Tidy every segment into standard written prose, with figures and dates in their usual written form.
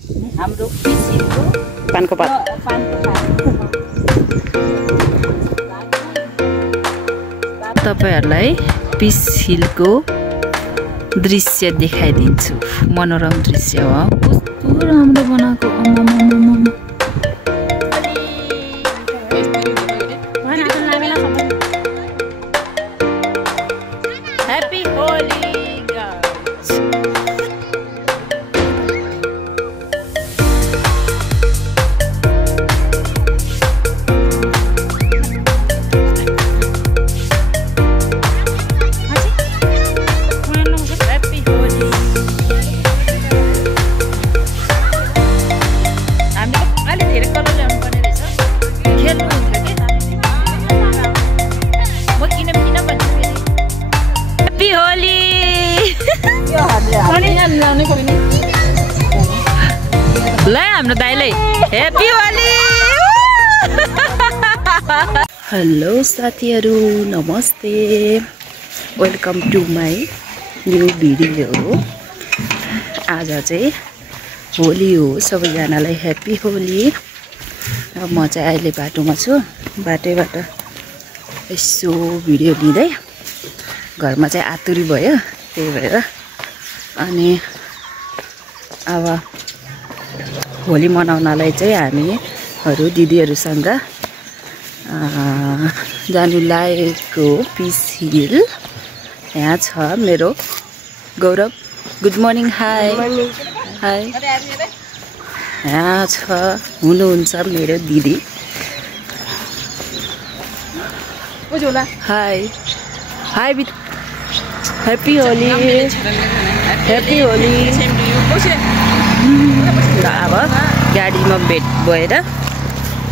हाम्रो पिसिलको पानको पात तपाईहरुलाई पिसिलको दृश्य देखाइदिन्छु। मनोरम दृश्य हो। कस्तो राम्रो बनाएको अम्ममममम। Happy Holi guys. ल हाम्रो दाइले ह्यापी होली। हेलो साथीहरु, नमस्ते, welcome to my new video. आज चाहिँ होली हो, सबैजनालाई ह्यापी होली। म चाहिँ अहिले बाटोमा छु। बाटैबाट यसो भिडियो लिँदै घरमा चाहिँ आतुरी भयो, त्यही भएर अनि अब होली मनाउनलाई चाहिँ हामीहरू दिदीहरूसँग जानु लागेको पिसिल। यहाँ छ मेरो Gaurav. Good morning. Hi hi. यहाँ छ हुनुहुन्छ मेरो दिदी। Hi hi. Happy Holi. Happy Holi. अब गाडीमा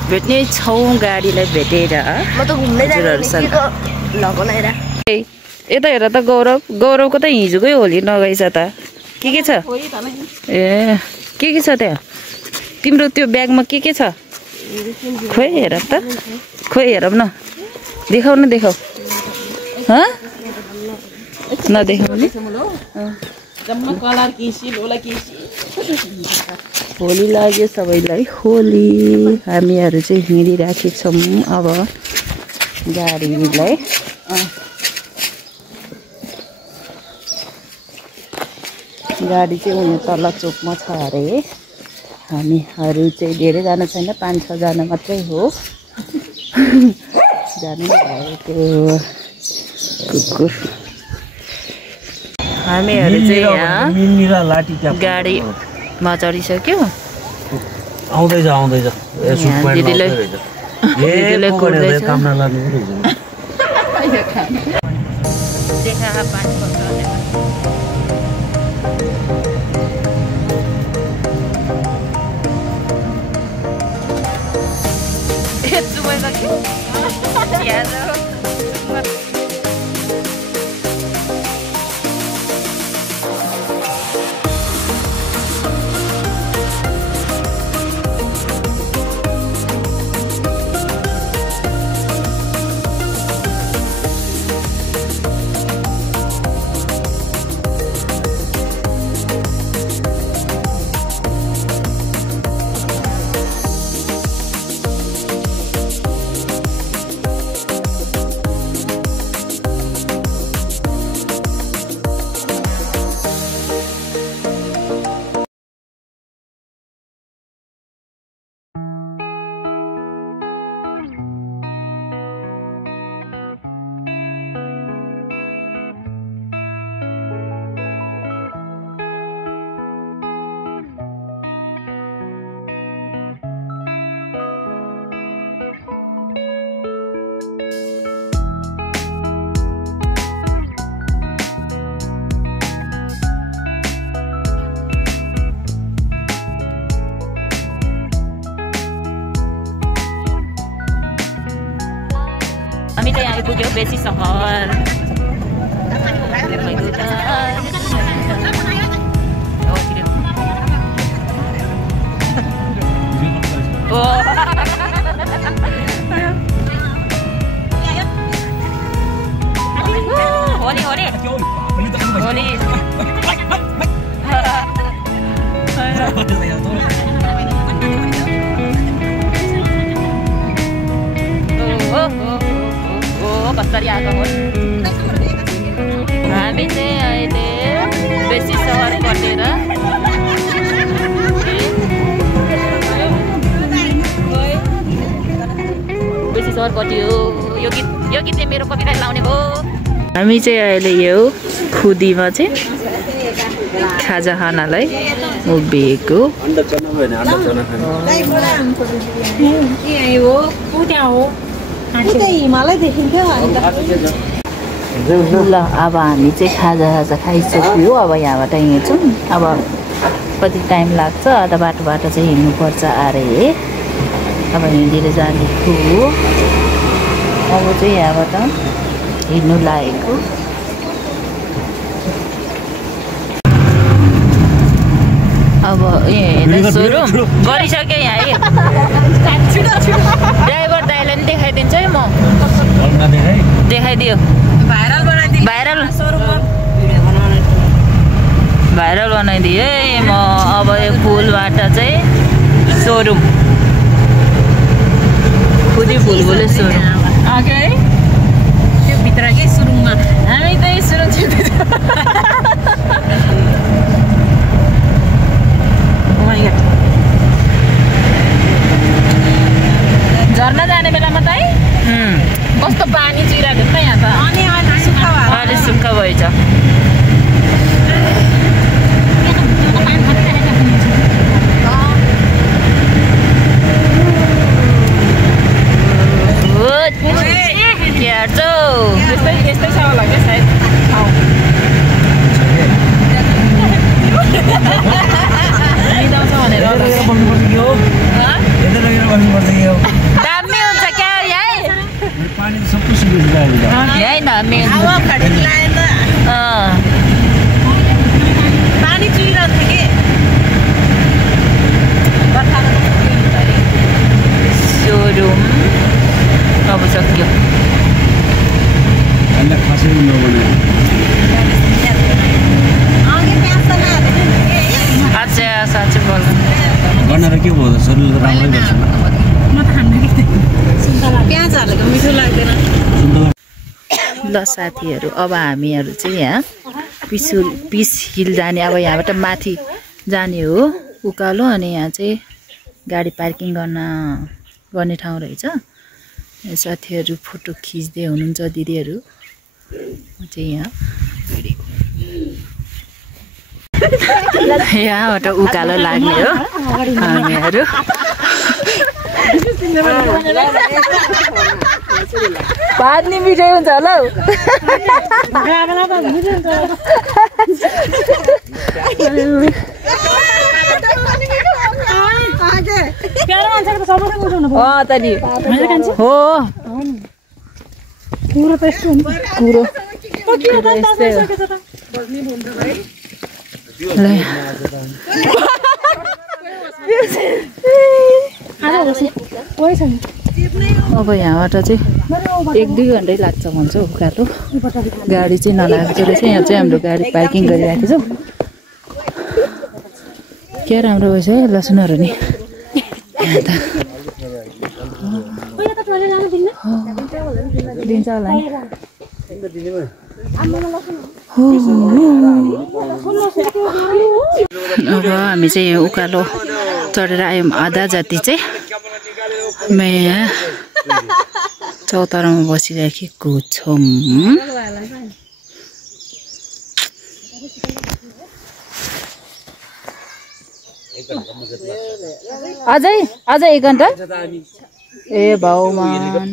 भेट्ने छौँ। गाडीलाई भेटेर हजुरहरूसँग यता हेर त गौरवको त हिजोकै होली नगएछ त। के छ? ए के छ त्यहाँ तिम्रो त्यो ब्यागमा के छ? खोइ हेर त, खोइ हेरौँ न। देखाउ न, देखाउ। नदेखाउने। होली लाग्यो सबैलाई होली। हामीहरू चाहिँ हिँडिराखेछौँ अब गाडीलाई। गाडी चाहिँ उयो तल चोकमा छ अरे। हामीहरू चाहिँ धेरैजना छैन, 5-6 जना मात्रै हो। जानु भएको कुकुर। हामीहरू चाहिँ यहाँ गाडीमा चढिसक्यो। आउँदैछ दिदीले कुर्दैछ। हामी चाहिँ आइपुग्यो बेसी सहर। होली होली होली आएको हुन्। हामी चाहिँ अहिले बेसी सहर कटेर बेसी सहर कट्यो। यो गीतले मेरो कविता लाउने भयो। हामी चाहिँ अहिले यो खुदीमा चाहिँ खाजा खानालाई उभिएको। ल अब हामी चाहिँ खाजा खाइसक्यो। अब यहाँबाट हिँड्छौँ। अब कति टाइम लाग्छ, आधा बाटोबाट चाहिँ हिँड्नुपर्छ अरे। अब हिँडेर जानेको अब चाहिँ यहाँबाट हिँड्नु लागेको। अब सोरुम गरिसकेँ यहाँ। ड्राइभर दाइलाई पनि देखाइदिन्छु है म। देखाइदियो। भाइरल बनाइदियो है म। अब यो फुलबाट चाहिँ सोरुम खुदी फुलबुले सोरुम त्यो भित्रकै सुरुङमा हामी चाहिँ सुरक्षित झर्ना जाने बेलामा त है कस्तो पानी चिराएको छ यहाँ त। अहिले सुक्खा भएछ। यस्तै छ होला क्या सायद। दामी हुन्छ क्या यही दामी सोरुम अब सक्यो। साँच्चै बोल्नु बनाएर के भयो त शरीर राम्रै गर्छ। म त खान्न कि प्याज हालेको मिठो लाग्दैन। ल साथीहरू अब हामीहरू चाहिँ यहाँ पिस हिल जाने। अब यहाँबाट माथि जाने हो उकालो। अनि यहाँ चाहिँ गाडी पार्किङ गर्ने ठाउँ रहेछ। साथीहरू फोटो खिच्दै हुनुहुन्छ दिदीहरू। म चाहिँ यहाँ यहाँबाट उकालो लाग्ने हो हामीहरू। भात नि मिठै हुन्छ होला हौ। त नि हो कुरो त यस्तो हुन्छ। कुरो यस्तै अब यहाँबाट चाहिँ 1-2 घन्टै लाग्छ भन्छ उकालो। गाडी चाहिँ नलागेको रहेछ। यहाँ चाहिँ हाम्रो गाडी पार्किङ गरिरहेको छ। क्या राम्रो भएछ है लसुनहरू नि। दिन्छ होला नि। अब हामी चाहिँ उकालो चढेर आयौँ। आधा जति चाहिँ म यहाँ चौतारामा बसिराखेको छौँ। अझै 1 घन्टा ए भगवान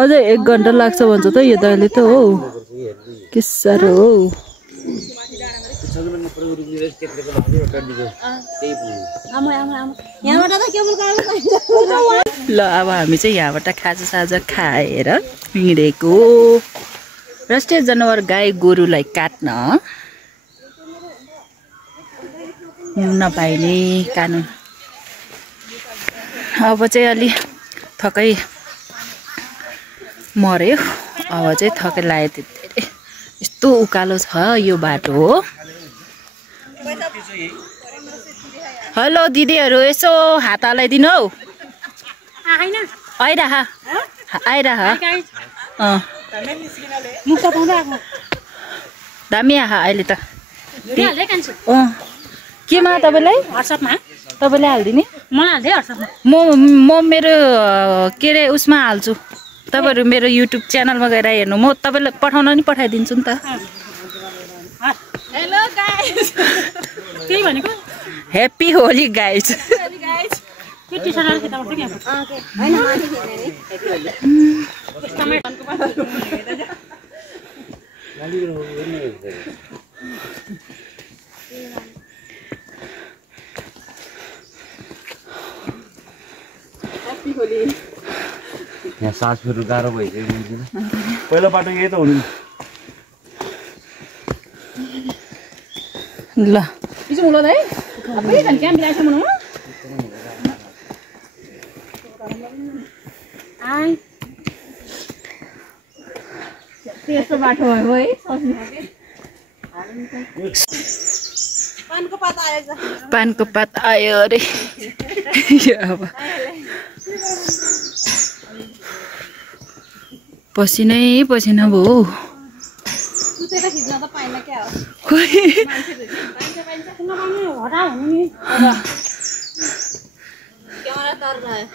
अझै 1 घन्टा लाग्छ भन्छ त यो दाइले त हो। के साह्रो हो। ल अब हामी चाहिँ यहाँबाट खाजा खाएर हिँडेको। राष्ट्रिय जनावर गाई गोरुलाई काट्न नपाइने कानुन। अब चाहिँ अलि थकै मर्यो। अब चाहिँ थकै लाग्यो। धेरै यस्तो उकालो छ यो बाटो हो। हेलो दिदीहरू यसो हात हलाइदिनु हौ। आइरह मुख चपाउँदै आएको दामी आहा अहिले त हाल्दै कान्छु केमा तपाईँलाई व्हाट्सएपमा तपाईँले हालिदिने मलाई हाल्दै व्हाट्सएपमा म मेरो के अरे उसमा हाल्छु तपाईँहरू मेरो युट्युब च्यानलमा गएर हेर्नु म तपाईँलाई पठाउन नि पठाइदिन्छु नि त हेलो गाइस के भनेको ह्याप्पी होली गाइस के टी-सर्ट खेता पर्छ के हैन माथि खेल्ने नि ह्याप्पी होली त्यस्तोमै ह्याप्पी होली यहाँ सास फेर्नु गाह्रो भइसक्यो पहिलो बाटो यही त हुनु ल पिछु मुलो दाइ अबै खान क्याम ल्याएछ मुलो आइ त्यस्तो बाटो भयो है पानको पात आएछ पानको पात आयो अरे अब पसिनै पसिना भयो सुतेर खिच्न त पाइन क्या हो खोइ पाइन्छ नपाउने हटा हुनु नि क्यामेरा तर रह्यो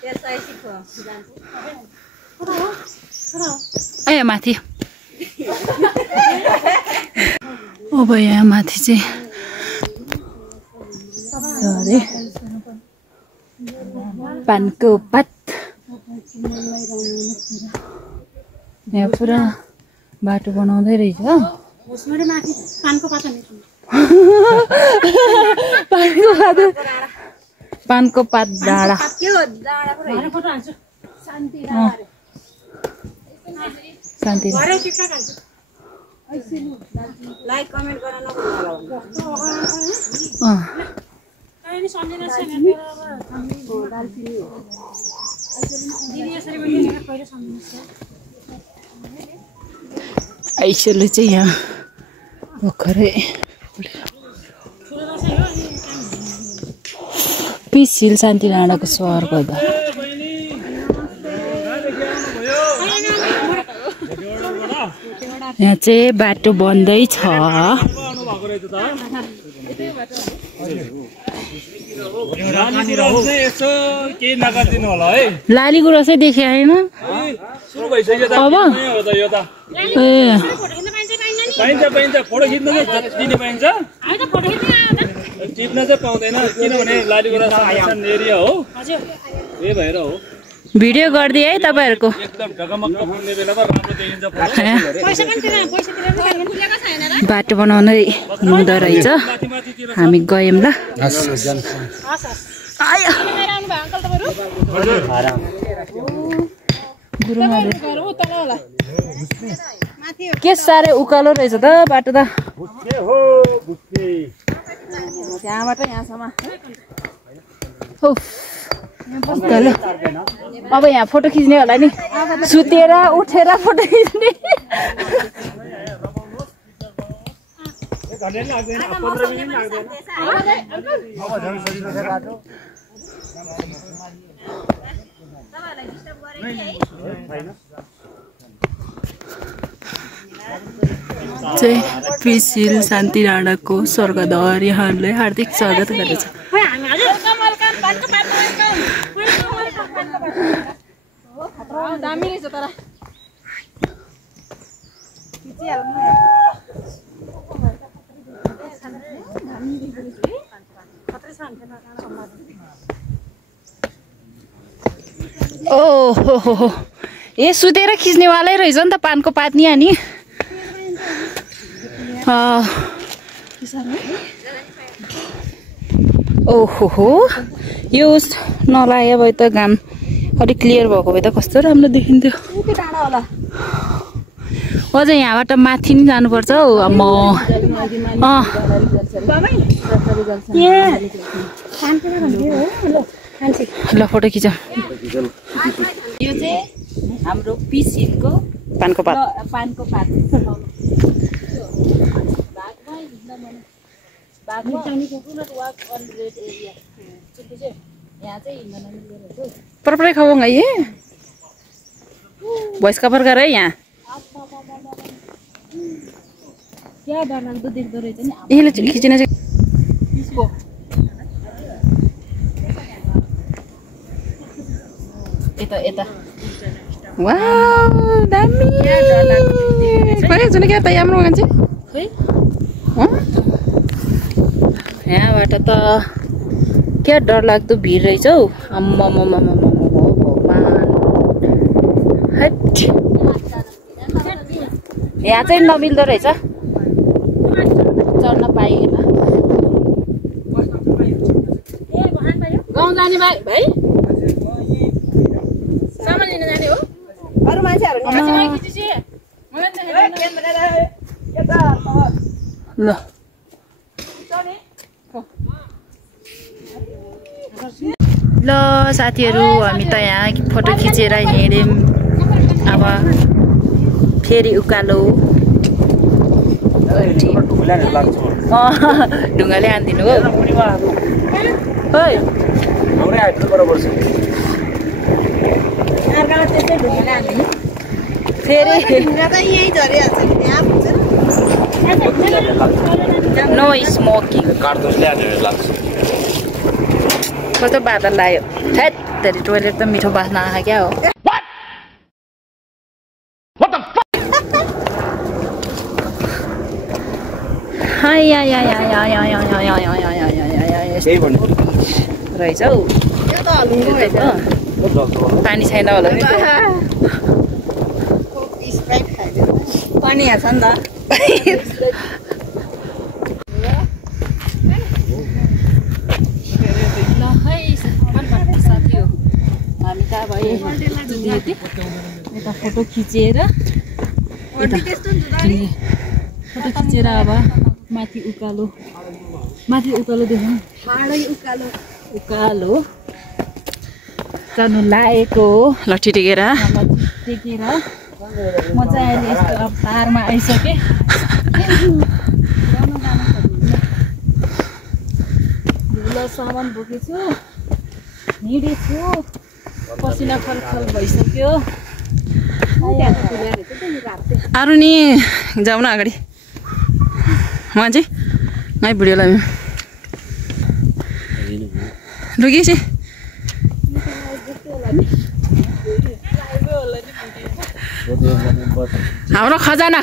त्यसै सिक्यो जान्छु आयो माथि अब यहाँ माथि चाहिँ अरे पानको पात यहाँ पुरा बाटो बनाउँदै रहेछ माथि पानको पात पानको पात डाँडा शान्ति लाइक कमेन्ट गर्न आइसले चाहिँ यहाँ भर्खरै पिस हिल शान्ति डाँडाको स्वर्ग यहाँ चाहिँ बाटो बन्दैछ लाली गुराँसै देखे होइन अब टिप्न चाहिँ पाउँदैन किनभने लाली गुराँस एरिया हो त्यही भएर हो भिडियो गरिदिए है तपाईँहरूको एकदम ढकमक्क फुल्ने बेलामा राम्रो देखिन्छ बाटो बनाउनै हुँदो रहेछ हामी गयौँ ल के साह्रै उकालो रहेछ त बाटो त त्यहाँबाट यहाँसम्म अब यहाँ फोटो खिच्ने होला नि सुतेर उठेर फोटो खिच्ने चाहिँ पिस हिल शान्ति डाँडाको स्वर्गद्वार यहाँहरूलाई हार्दिक स्वागत गर्दछ दामी रहेछ तर ओहो ए सुतेर खिच्नेवालै रहेछ नि त पानको पात नि अनि ओहो यो नलागे भए त घाम अलिक क्लियर भएको भए त कस्तो राम्रो देखिन्थ्यो अझ यहाँबाट माथि नि जानुपर्छ हौ म ल फोटो खिच यो चाहिँ हाम्रो पिस हिलको पानको पात परपरै खाऊंगा ये भोइस कभर गर है यहाँ क्या डरलाग्दो देख्दो रहेछ नि यसले खिचिन चाहिँ यता यता वाउ दामी खोइ जुन क्या त राम्रो मान्छे खै यहाँबाट त क्या डरलाग्दो भिड रहेछ हौ आम्मामामामा भगवान हट यहाँ चाहिँ नमिल्दो रहेछ चढ्न पाइएन गाउँ जाने भाइ सामान लिन जाने हो अरु मान्छेहरु नि ल ल साथीहरू हामी त यहाँ फोटो खिचेर हिँड्यौँ अब फेरि उकालो ढुङ्गाले हानिदिनु हो फेरि नो स्मोकिङ कस्तो बादल लाग्यो हैट तेरि टोइलेट त मिठो बास्ना आयो क्या हो रहेछ हौ पानी छैन होला पानी यहाँ छ नि त हामी त अब यता फोटो खिचेर अब माथि उकालो देख्नु उकालो चढ्नु लागेको लट्ठी टेकेर टेकेर म चाहिँ अहिले यस्तो अब पाहाडमा आइसकेँ धुलो सामान बोकेछु हिँडेछु पसिना खलखल भइसक्यो अरू नि जाउँ न अगाडि मान्छे है भिडियोलाई रुकिएछि हाम्रो खजाना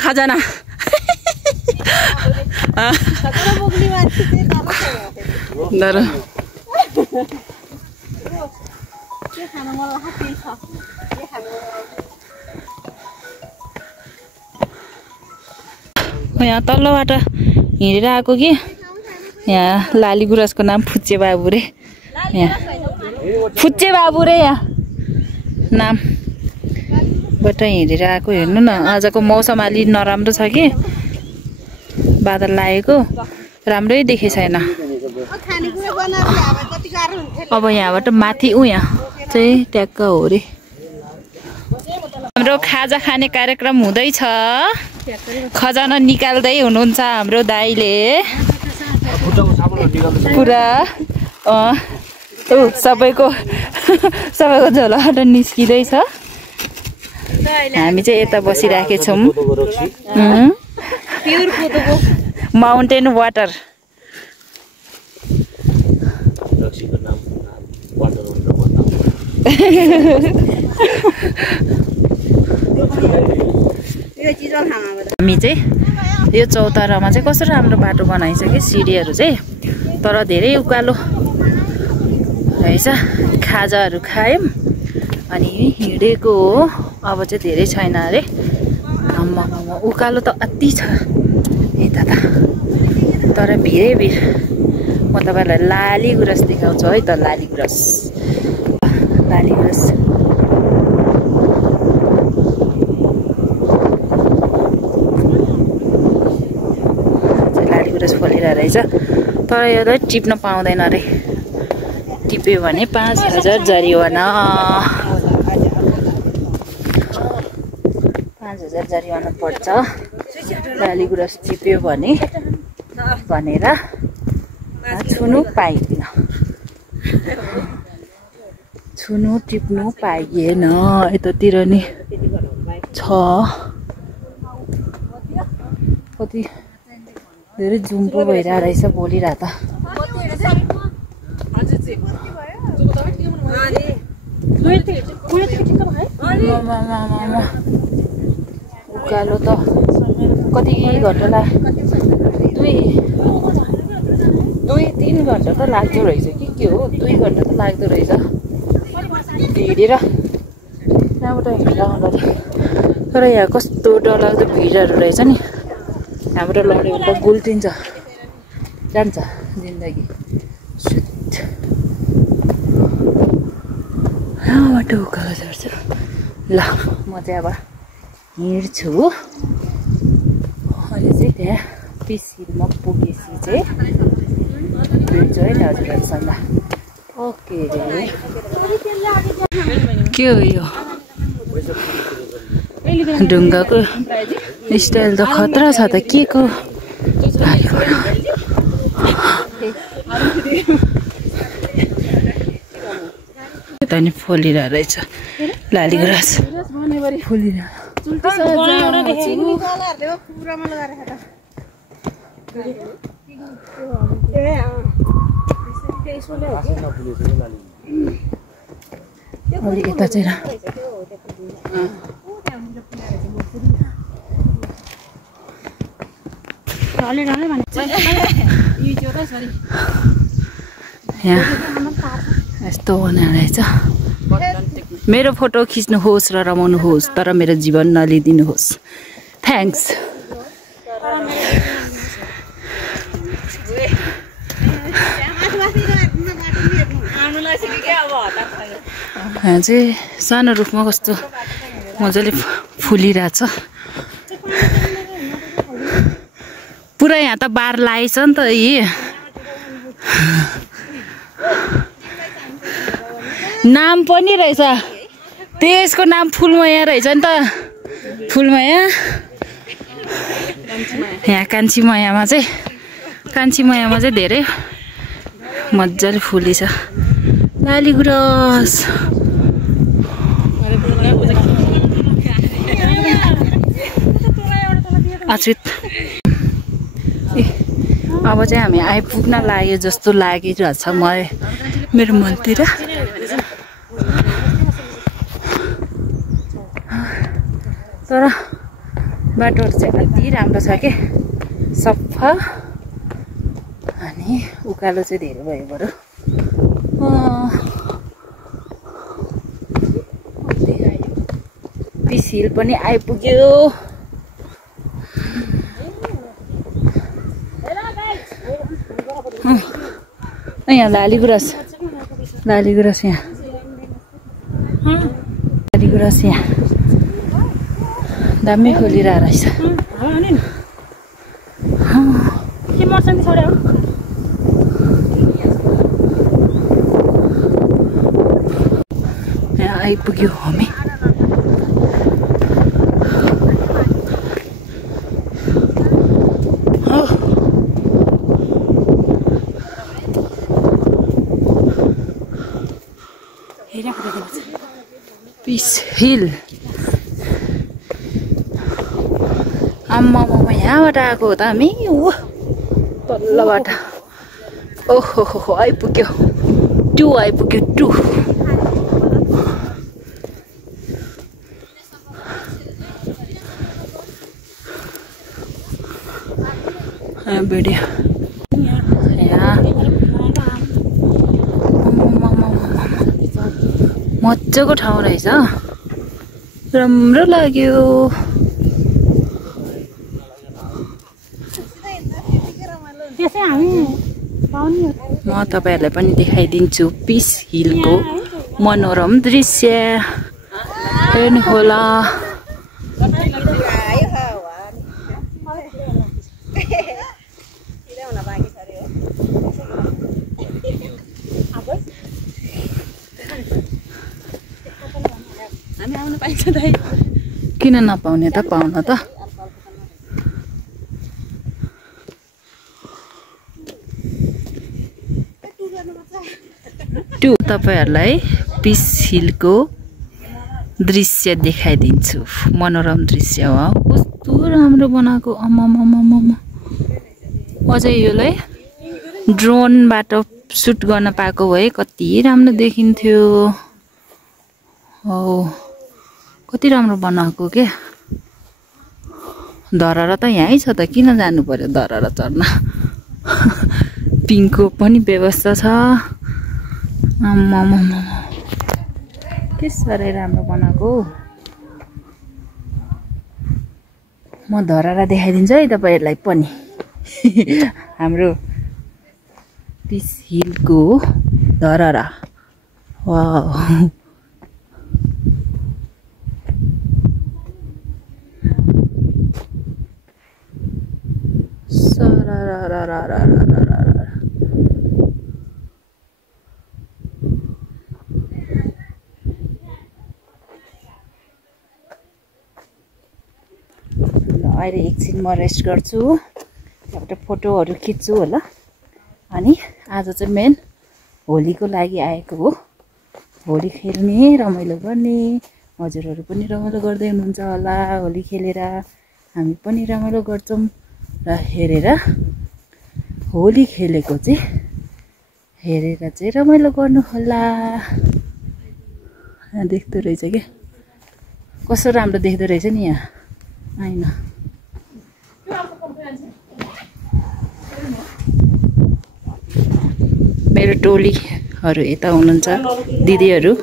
यहाँ तल्लोबाट हिँडेर आएको कि यहाँ लाली गुराँसको नाम फुच्चे बाबु रे यहाँ फुच्चे बाबु रे यहाँ नामबाट हिँडेर आएको हेर्नु न आजको मौसम अलि नराम्रो छ कि बादल लागेको राम्रै देखे छैन अब यहाँबाट माथि यहाँ चाहिँ ट्याक्क हो रे हाम्रो खाजा खाने कार्यक्रम हुँदैछ खजाना निकाल्दै हुनुहुन्छ हाम्रो दाइले पुरा सबैको झोलाबाट निस्किँदैछ हामी चाहिँ यता बसिराखेछौँ माउन्टेन वाटर हामी चाहिँ यो चौतारामा चाहिँ कस्तो राम्रो बाटो बनाइसक्यो सिडीहरू चाहिँ तर धेरै उकालो रहेछ खाजाहरू खायौँ अनि हिँडेको हो अब चाहिँ धेरै छैन अरे आम्मा उकालो त अति छ यता त तर भिडै भिड म तपाईँलाई लाली गुराँस देखाउँछु है त लाली गुराँस खोलेर रहेछ तर यो त टिप्न पाउँदैन अरे टिप्यो भने 5000 जरिवाना 5000 जरिवाना पर्छ लाली गुराँस टिप्यो भने भनेर छुनु पाइएन टिप्नु पाइएन यतातिर नि छ कति धेरै जुम्पो भइरहेको रहेछ भोलि रात उकालो त कति घन्टा दुई 3 घन्टा त लाग्दो रहेछ के हो 2 घन्टा त लाग्दो रहेछ हिँडेर त्यहाँबाट हिँड्दा तर यहाँ कस्तो डरलाग्दो भिडहरू रहेछ नि यहाँबाट लड्यो भने त गुल्टिन्छ जान्छ जिन्दगी यहाँबाट उकालो झर्छु ल म चाहिँ अब हिँड्छु अहिले चाहिँ त्यहाँ पिस हिलमा पुगेपछि चाहिँ भेट्छु है हजुरहरूसँग ओके के हो यो ढुङ्गाको स्टाइल त खतरा छ त के को यता नि फलिरहेको रहेछ लाली गुराँस यता चाहिँ यहाँ यस्तो बनाएर रहेछ मेरो फोटो खिच्नुहोस् र रमाउनुहोस् तर मेरो जीवन नलिदिनुहोस् थ्याङ्क्स यहाँ चाहिँ सानो रुखमा कस्तो मजाले फुलिरहेछ पुरा यहाँ त बार लागेछ नि त यी नाम पनि रहेछ त्यसको नाम फुलमाया रहेछ नि त फुलमाया यहाँ कान्छीमायामा चाहिँ धेरै मजाले फुली छ लाली गुराँस अछित अब चाहिँ हामी आइपुग्न लाग्यो जस्तो लागिरहेछ मेरो मनतिर तर बाटोहरू चाहिँ अति राम्रो छ के सफा अनि उकालो चाहिँ धेरै भयो बरु पिस हिल पनि आइपुग्यो यहाँ लाली गुराँस यहाँ दामी खोलिरहेको रहेछ यहाँ आइपुग्यो हामी पिस हिल आम्मा यहाँबाट आएको हो त हामी तल्लोबाट ओहो आइपुग्यो टु भिडियो मजाको ठाउँ रहेछ राम्रो लाग्यो म तपाईहरुलाई पनि देखाइदिन्छु पिस हिलको मनोरम दृश्य हेर्नुहोला किन नपाउने त पाउन त तपाईहरुलाई पिस हिलको दृश्य देखाइदिन्छु मनोरम दृश्य हो कस्तो राम्रो बनाएको अम्म अझै यसलाई ड्रोनबाट सुट गर्न पाएको भए कति राम्रो देखिन्थ्यो हो कति राम्रो बनाएको के धरहरा त यहीँ छ त किन जानु पर्यो धरहरा चढ्न पिङको पनि व्यवस्था छ आम्मामा के साह्रै राम्रो बनाएको म धरहरा देखाइदिन्छु है तपाईहरुलाई पनि हाम्रो पिस हिलको धरहरा वाउ अहिले एकछिन म रेस्ट गर्छु त्यहाँबाट फोटोहरु खिच्छु होला अनि आज चाहिँ मेन होलीको लागि आएको हो होली खेल्ने रमाइलो गर्ने हजुरहरु पनि रमाइलो गर्दै हुनुहुन्छ होला होली खेलेर हामी पनि रमाइलो गर्छौं र हेरेर होली खेलेको चाहिँ हेरेर चाहिँ रमाइलो गर्नु होला देख्दै रहेछ के कस्तो राम्रो देख्दै रहेछ नि यहाँ हैन मेरो टोलीहरु यता हुनुहुन्छ दिदीहरु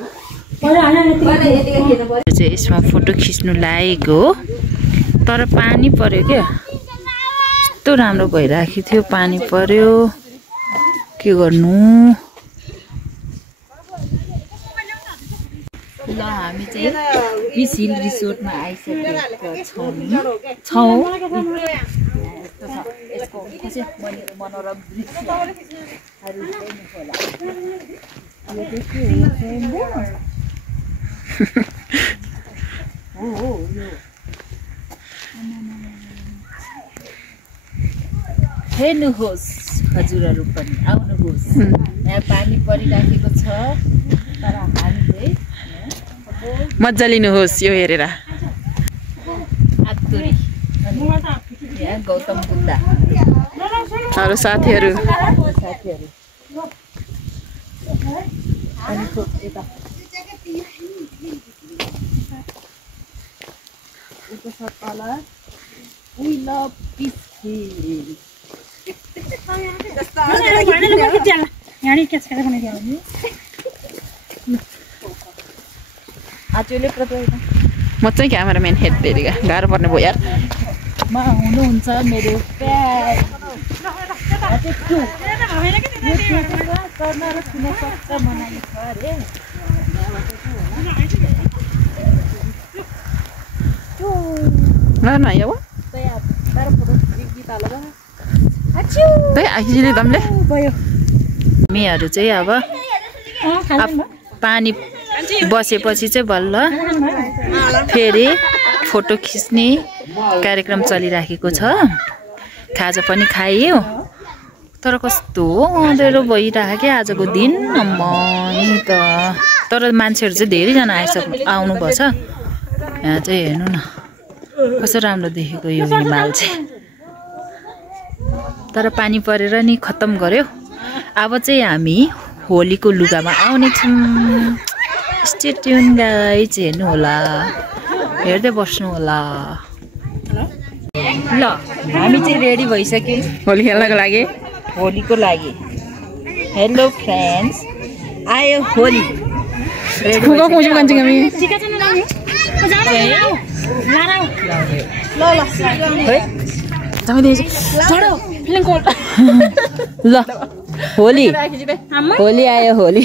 चाहिँ यसमा फोटो खिच्नु लागेको हो तर पानी पर्यो के यस्तो राम्रो भइराखेको थियो पानी पर्यो के गर्नु ल हामी चाहिँ पिस हिल रिसोर्टमा आइसकेका छौं यसको कसै मनोरम दृश्यहरु देख्नु होला यो हेर्नुहोस् हजुरहरु पनि आउनुहोस् यहाँ पानी परिराखेको छ तर हामी चाहिँ मज्जा लिनुहोस् यो हेरेर आत्तुरी यहाँ गौतम बुद्ध अरु साथीहरु अनि यता We love Piss Hill. म चाहिँ क्यामेराम्यान हेर्दै गाह्रो पर्ने भयो यार म हुनुहुन्छ मेरो प्यार न यो हामीहरू चाहिँ अब पानी बसेपछि चाहिँ बल्ल फेरि फोटो खिच्ने कार्यक्रम चलिराखेको छ खाजा पनि खाइयो तर कस्तो अँधेरो भइरहेको क्या आजको दिन त तर मान्छेहरू चाहिँ धेरैजना आउनु भएछ यहाँ चाहिँ हेर्नु न कस्तो राम्रो देखेको यो हिमाल चाहिँ तर पानी परेर नि खत्तम गर्यो अब चाहिँ हामी होलीको लुगामा आउने छौं स्टे ट्युन गाइज हेर्नु होला हेर्दै बस्नु होला ल हामी चाहिँ रेडी भइसक्यौं होली खेल्नको लागि होलीको लागि हेलो फ्रेन्ड्स आयो होली फुगा कोजु कान्छी हामी ठीक छ न ल होली होली आयो होली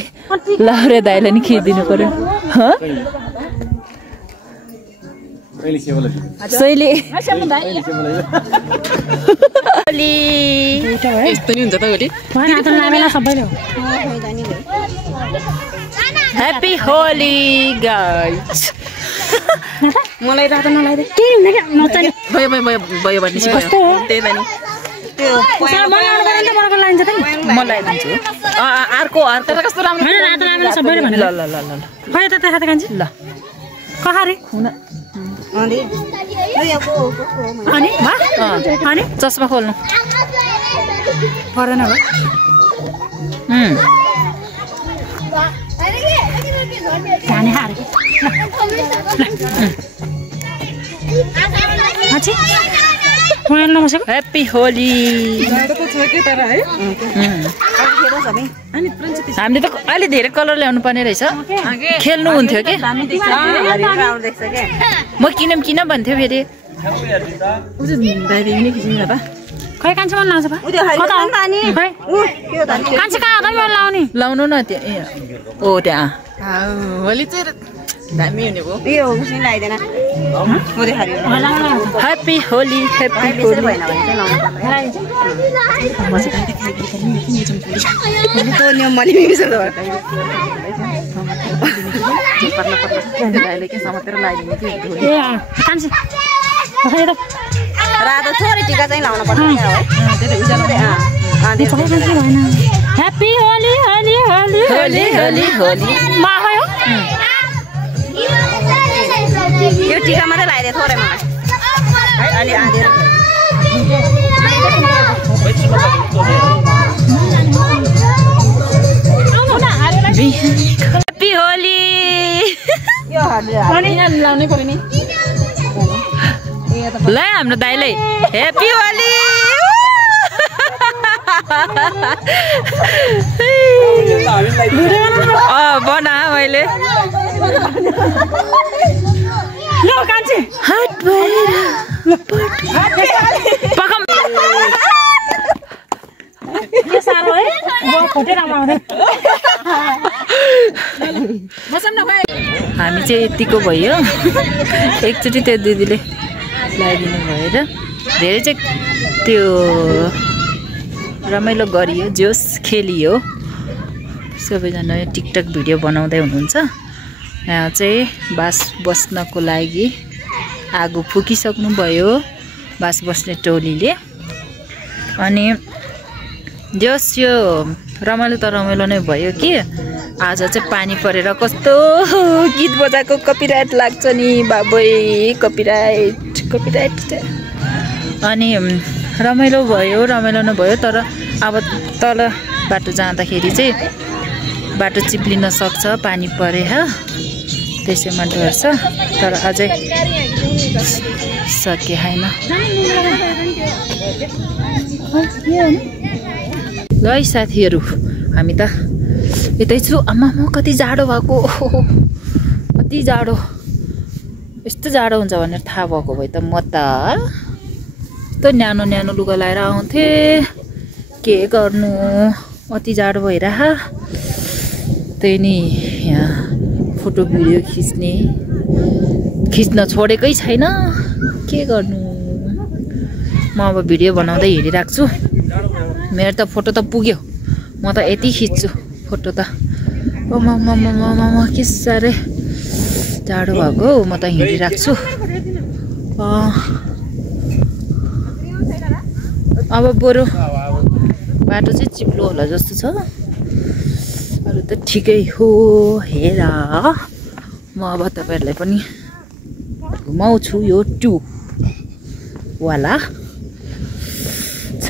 लहरे दाइले नि खिचिदिनु पर्यो सैली होली यस्तो नि हुन्छ त होली ह्यापी होली गाइज मलाई रातो नलाइदे के हुने के नचाने भयो भयो भयो भयो भन्ने छ त्यही त नि त्यो मलाई लाइन्छ त म लाइदिन्छु अर्को अर्को कस्तो राम्रो रातो राम्रो सबैले भन्नु ल ल ल ल खै त खाते कान्छी ल कहारे अनि अनि चस्मा खोल्नु पर्दैन होला जाने हारे अच्छा मोबाइल नमस्कार ह्याप्पी होली हामीले त अलि धेरै कलर ल्याउनु पर्ने रहेछ खेल्नु हुन्थ्यो कि म किन भन्थ्यो फेरि खै कान्छे मन लाउँछ कान्छे कहाँ मन लाउने लाउनु न त्यहाँ ओ त्यहाँ होली चाहिँ दामी हुने भयो ह्याप्पी होली ह्याप्पी रातो छोरी टिका चाहिँ लाउनु पर्छ ह्याप्पी होली होली होली होली होली होली माया यो टिका मात्रै लगाइदिए थोरै मलाई है अलि आधेर ह्याप्पी होली लाउनै पर्यो नि ल हाम्रो दाइले ह्याप्पी होली बना मैले हामी चाहिँ यतिको भयो एकचोटि त्यो दिदीले लगाइदिनु भएर धेरै चाहिँ त्यो रमाइलो गरियो जोस खेलियो सबैजना टिकटक भिडियो बनाउँदै हुनुहुन्छ यहाँ चाहिँ बास बस्नको लागि आगो फुकिसक्नु भयो बास बस्ने टोलीले अनि जोस यो रमाइलो त रमाइलो नै भयो कि आज चाहिँ पानी परेर कस्तो गीत बजाएको कपिराइट लाग्छ नि बाबै कपिराइट अनि रमाइलो नै भयो तर अब तल बाटो जाँदाखेरि चाहिँ बाटो चिप्लिन सक्छ पानी परे त्यसैमा डर छ तर अझै सके हैन ल साथीहरू हामी त यतै छु आमा म कति जाडो भएको कति जाडो यस्तो जाडो हुन्छ भनेर थाहा भएको भए त म त यस्तो न्यानो लुगा लाएर आउँथेँ के गर्नु अति जाडो भइरह त्यही नि यहाँ फोटो भिडियो खिच्न छोडेकै छैन के गर्नु म अब भिडियो बनाउँदै हिँडिरहेको छु मेरो त फोटो त पुग्यो म त यति खिच्छु फोटो त ओ म के साह्रै जाडो भएको म त हिँडिरहेको छु अब बरु बाटो चाहिँ चिप्लो होला जस्तो छ अरू त ठिकै हो हेर म अब तपाईँहरूलाई पनि घुमाउँछु यो टु वाला छ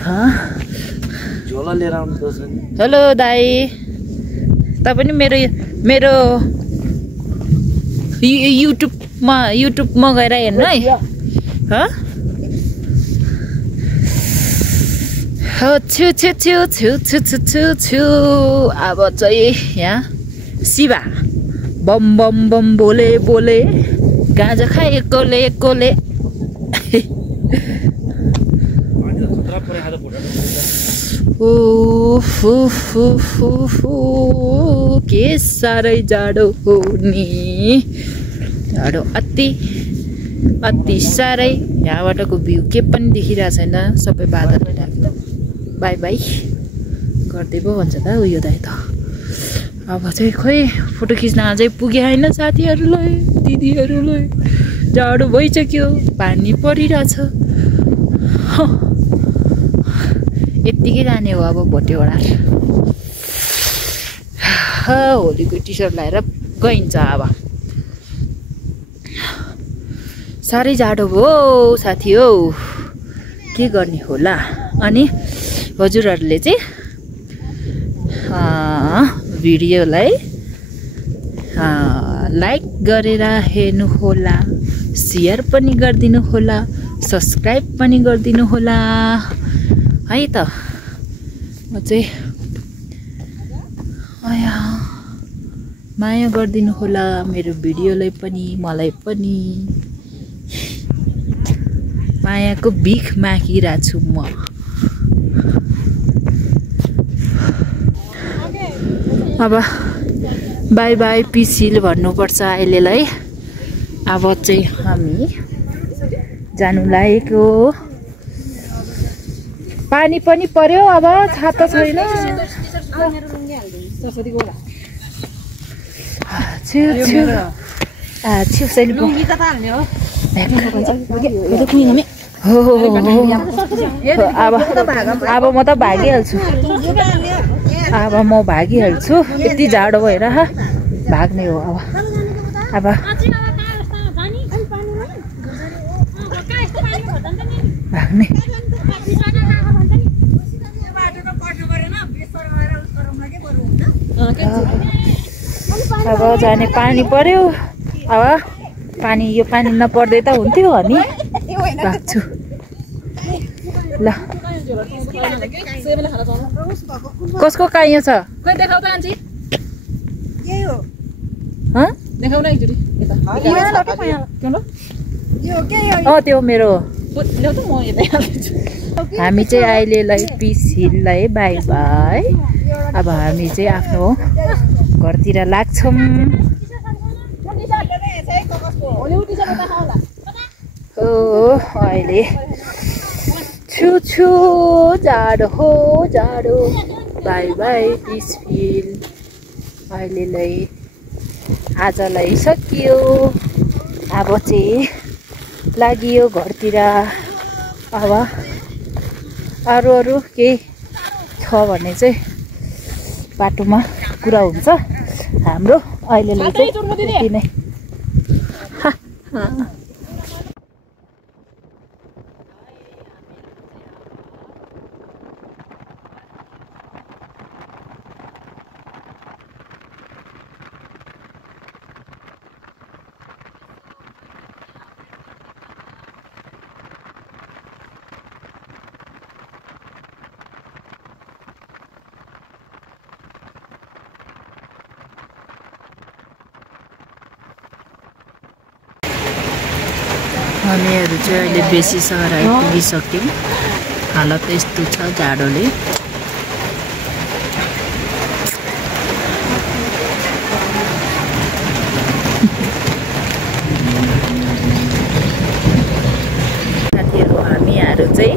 हेलो दाई तपाईँ पनि मेरो युट्युबमा गएर हेर्नु है छु अब चाहिँ यहाँ शिवा बम बम बम बोले गाँजा खाए एक्कोले के साह्रै जाडो हो नि जाडो अति साह्रै यहाँबाटको भ्यू के पनि देखिरहेको छैन सबै बादलले ढाक्नु बाई बाई गर्दै पो भन्छ त उयो दाइ त अब चाहिँ खोइ फोटो खिच्न अझै पुगे होइन साथीहरूलाई दिदीहरूलाई जाडो भइसक्यो पानी परिरहेछ यत्तिकै जाने हो अब भोटेवडा होलीको टी सर्ट लगाएर गइन्छ अब साह्रै जाडो भयो साथी हो, के गर्ने होला। अनि हजुरहरूले चाहिँ भिडियोलाई लाइक गरेर हेर्नुहोला, सेयर पनि गरिदिनु होला, सब्सक्राइब पनि गरिदिनु होला है त। म चाहिँ माया गरिदिनु होला मेरो भिडियोलाई पनि, मलाई पनि। मायाको भिख मागिरहेको छु म। अब बाई बाई पिसिल भन्नुपर्छ अहिलेलाई। अब चाहिँ हामी जानु लागेको। पानी पनि पर्यो, अब छाता छैन। अब म त भागिहाल्छु, अब म भागिहाल्छु। यति जाडो भएर भाग्ने हो अब भाग्ने। अब जाने पानी पर्यो। अब पानी, यो पानी नपर्दै त हुन्थ्यो अनि भाग्छु ल। कसको काइयो छ? त्यो मेरो। हामी चाहिँ अहिलेलाई पिस हिललाई बाई बाई। अब हामी चाहिँ आफ्नो घरतिर लाग्छौँ। अहिले छु जाडो हो जाडो। बाई बाई पिस हिल। अहिलेलाई आजलाई सकियो, अब चाहिँ लागियो घरतिर। अब अरू केही छ भने चाहिँ बाटोमा कुरा हुन्छ हाम्रो। अहिलेलाई चाहिँ यति नै। हामीहरू चाहिँ अहिले बेसी सहर आइपुगिसक्यौँ। हालत यस्तो छ जाडोले। साथीहरू हामीहरू चाहिँ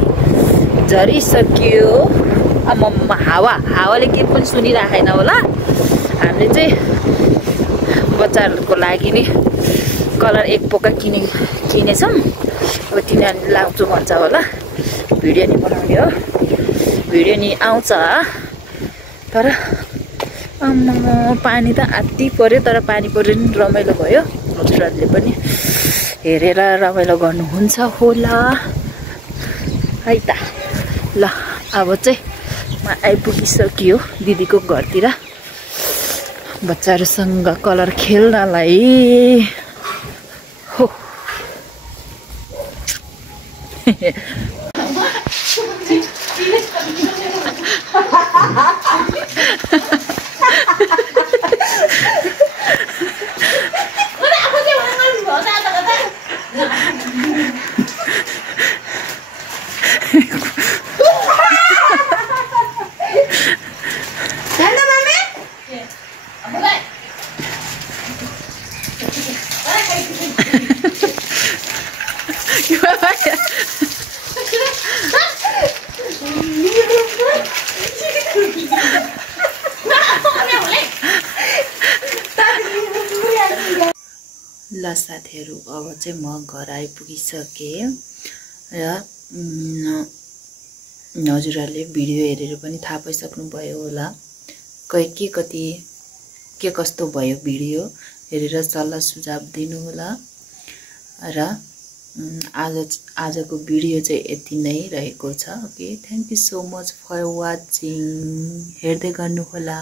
झरिसक्यो। अब हावाले गीत पनि सुनिराखेन होला। हामीले चाहिँ बच्चाहरूको लागि नि कलर एक पोका किनेछौँ। अब तिनीहरूले लाउँछु भन्छ होला। भिडियो नि बनाउने हो, भिडियो नि आउँछ। तर पानी त आत्ति पर्यो, तर पानी पर्यो नि रमाइलो भयो। हजुरहरूले पनि हेरेर रमाइलो गर्नुहुन्छ होला है त। ल अब चाहिँ म आइपुगिसक्यो दिदीको घरतिर बच्चाहरूसँग कलर खेल्नलाई। हो ल साथीहरू, अब चाहिँ म घर आइपुगिसकेँ र हजुरहरूले भिडियो हेरेर पनि थाहा पाइसक्नुभयो होला के कस्तो भयो। भिडियो हेरेर सल्लाह सुझाव दिनु होला र आजको भिडियो चाहिँ यति नै रहेको छ। Okay, thank you so much for watching. हेर्दै गर्नुहोला।